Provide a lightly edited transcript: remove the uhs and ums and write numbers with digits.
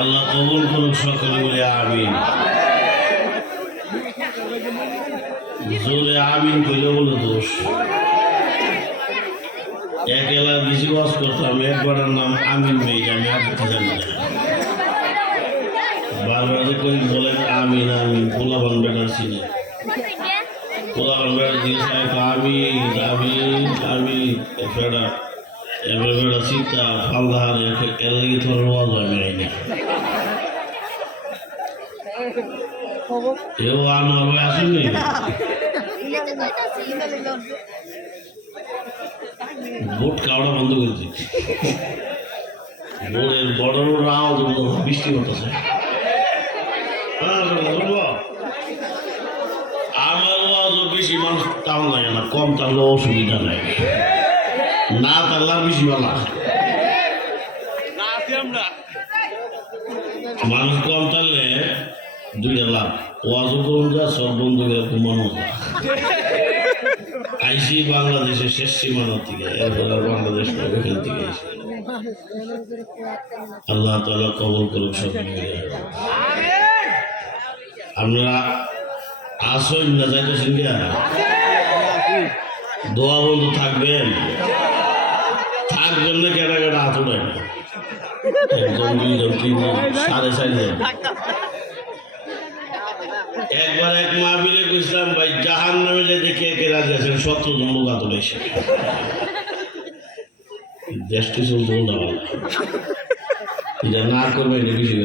আল্লাহ কবুল করুক সকলে বলে আমিন। জোরে আমিন কইলে বলে দোষ। এক এলাকা বেশি বাস করতাম, একবার নাম আমিন মেয়ে, আমি আর কিছু জানি না। বারবার করে বলেন আমিন আমিন, পোলা বান বেটার চিনি, পোলা বান বেটার দিয়েছে আমিন আমিন আমিন। বেটা এবার বেটা সীতা ফালদাহার এর লেগে তোমার রোয়াজ আমি আইনি এও আনোয়ার ভাই আসেননি। ভোট খাওয়াটা বন্ধ করেছি, ভোটের বড় বড় আওয়াজ বৃষ্টি হতেছে। আমার আওয়াজও বেশি মানুষ টান লাগে না, কম টানলে অসুবিধা নাই, না টানলে বেশি ভালো। মানুষ কম টানলে দুইটা লাভ, ওয়াজও করুন যা, সব বন্ধুদের ঘুমানো যা। আইসি বাংলাদেশের শেষ সীমানা থেকে, এরপর আর বাংলাদেশ না, ওইখান থেকে আইসি। আল্লাহ তাআলা কবুল করুক সকলে মিলে। আপনারা আসেন না যাইতেছেন গিয়া, দোয়া বন্ধু থাকবেন, থাকবেন না কেটা কেটা হাত উঠেন, একজন দুইজন তিনজন সাড়ে চারজন। একবার এক মাহফিলে কইছিলাম ভাই জাহান নামে যেতে কে কে রাজি আছেন, 17 জন লোক হাত উঠেছে। দেশটি চলতে না এটা না করবে কিছু